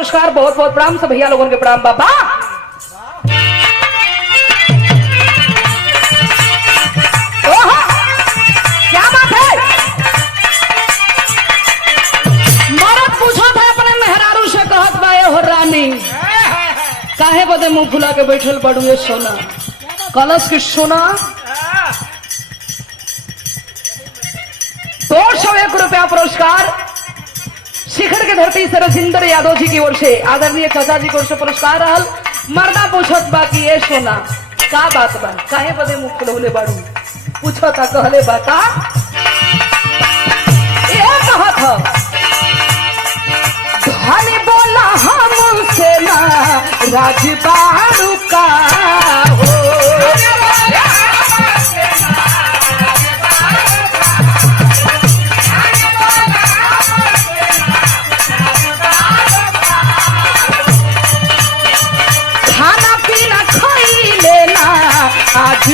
पुरस्कार, बहुत बहुत प्रणाम सब भैया लोगों के प्रणाम बाबा। क्या बात है, मरद पूछो था अपने मेहरारू से, कहत बाए हो रानी काहे बदे मुंह फुला के बैठल बड़ू ये सोना, कलश की सोना 201 रुपया पुरस्कार शिखर के धरती से रजिंदर यादव जी की ओर से, आदरणीय चाचा जी की ओर से पुरस्कार रहल। मर्दा पूछत बा कि ये सोना का बात बा, काहे बदे मुंह फुलौले बाड़ू, पूछता कहले बाता ये कहत ह धनी बोला हमसे ना राजबाड़ू का हो, आज